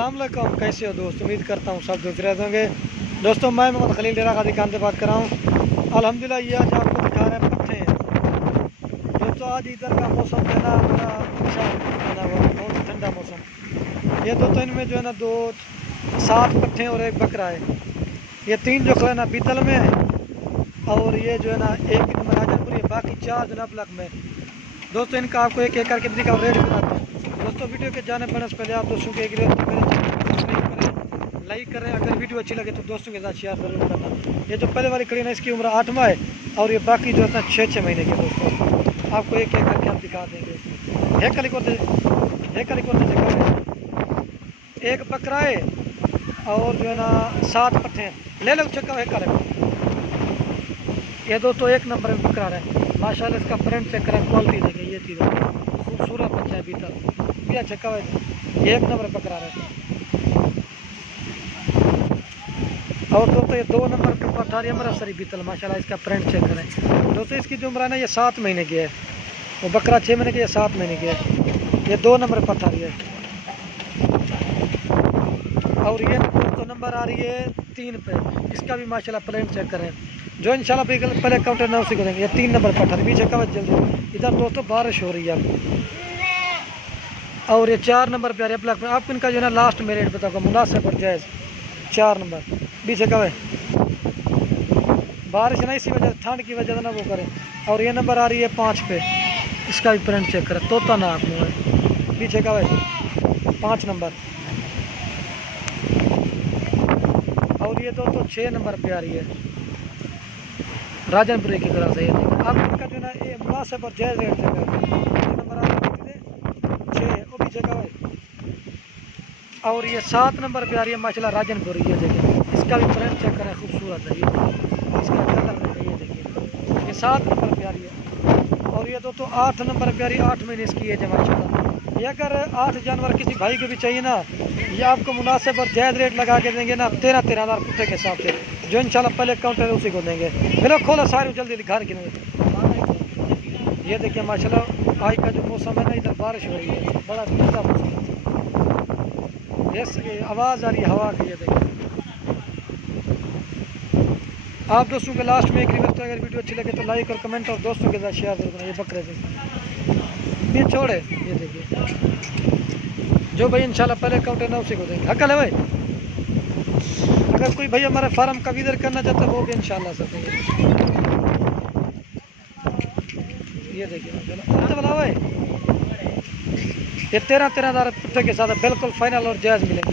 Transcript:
अस्सलाम वालेकुम, कैसे हो दोस्त। उम्मीद करता हूँ सब दूसरे होंगे। दोस्तों मैं मोहम्मद खलील डेरा का दुकान से बात कर रहा हूँ। अल्हम्दुलिल्लाह ये आज आपको दिखा रहे हैं पट्टे हैं। दोस्तों आज इधर का मौसम जो है ना बड़ा अच्छा बना हुआ है, बहुत ठंडा मौसम। ये दोस्तों इनमें जो है ना 7 पट्टे और एक बकरा है। ये 3 जो खड़े ना बीतल में है और ये जो है ना एक राजनपुर है, बाकी 4 जो ना ब्लॉक में। दोस्तों इनका आपको एक करके का रेट बताते हैं। दोस्तों वीडियो के जाने बढ़ने से पहले आप दोस्तों के मेरे चैनल करें, लाइक करें। अगर वीडियो अच्छी लगे तो दोस्तों के साथ शेयर जरूर करना। ये जो पहले वाली खड़ी ना इसकी उम्र 8 माह है और ये बाकी जो है 6 महीने के। दोस्तों आपको एक करके हम दिखा देंगे। एक बकरा है और जो है ना 7 पट्टे हैं। ले लो चक्का है कर। ये दोस्तों एक नंबर में बकरा है माशाल्लाह। इसका प्रिंट चेक करें, क्वालिटी देखें। ये चीज़ खूबसूरत बच्चा है भीतर भैया चक्का है, एक नंबर बकरा है। और दोस्तों ये 2 नंबर के पठारी हमारा सरी बीतल माशाल्लाह। इसका प्रिंट चेक करें दोस्तों। इसकी जो उम्र है ना ये 7 महीने की है। वो बकरा 6 महीने की है, 7 महीने की है। ये 2 नंबर पठारी है। और ये दोस्तों नंबर आ रही है 3 पे। इसका भी माशाल्लाह प्रिंट चेक करें। जो इंशाल्लाह पहले काउंटर ना उसी को देंगे। ये 3 नंबर पठारी भी चक्का जल्दी। इधर दोस्तों बारिश हो रही है। और ये 4 नंबर पे आ रहे हैं ब्लॉक में। आपको इनका जो है ना लास्ट में रेट बताऊँगा मुनासिब और जायज़। 4 नंबर बीच का है। बारिश ना इसी वजह ठंड की वजह से ना वो करें। और ये नंबर आ रही है 5 पे। इसका भी प्रिंट चेक करें, तोता ना आप मुँह है पीछे का है 5 नंबर। और ये दोस्तों 6 नंबर पे आ रही है राजनपुरी की तरफ से। ये आप इनका जो है ना ये मुनासिब और जायज़ रेट नंबर आ रही है 6 वो भी जगह है। और ये 7 नंबर पे आ रही है माशाल्लाह राजनपुरी। ये देखिए इसका भी प्रिंट चेक करें, खूबसूरत है। ये इसका कलर है, ये देखिए ये 7 नंबर पे आ रही है। और ये दोस्तों 8 नंबर पे आ रही है। 8 महीने इसकी एज है माशाल्लाह। ये अगर 8 जानवर किसी भाई को भी चाहिए ना, ये आपको मुनासिब और जायज़ रेट लगा के देंगे ना 13 हज़ार कुत्ते के हिसाब से। जो इंशाल्लाह पहले काउंटर है उसी को देंगे। मेरा खोला सारे जल्दी घर के नहीं। ये देखिए माशाल्लाह आज का जो मौसम है ना इधर बारिश हो रही है, बड़ा ठंडा मौसम है। आवाज़ आ रही है हवा की। ये देखिए आप दोस्तों के लास्ट में एक रिक्वेस्ट है, अगर वीडियो अच्छी लगे तो लाइक और कमेंट और दोस्तों के साथ शेयर जरूर करें। ये बकरे से ये छोड़े। ये देखिए जो भाई इंशाल्लाह पहले काउंटर ना उसी को देंगे। हकल है भाई। अगर कोई भाई हमारे फार्म का विजिट करना चाहता है वो भी इंशाल्लाह सब देंगे। ये देखिए भाई ये 13 हज़ार के साथ बिल्कुल फाइनल और जायज़ मिलेंगे।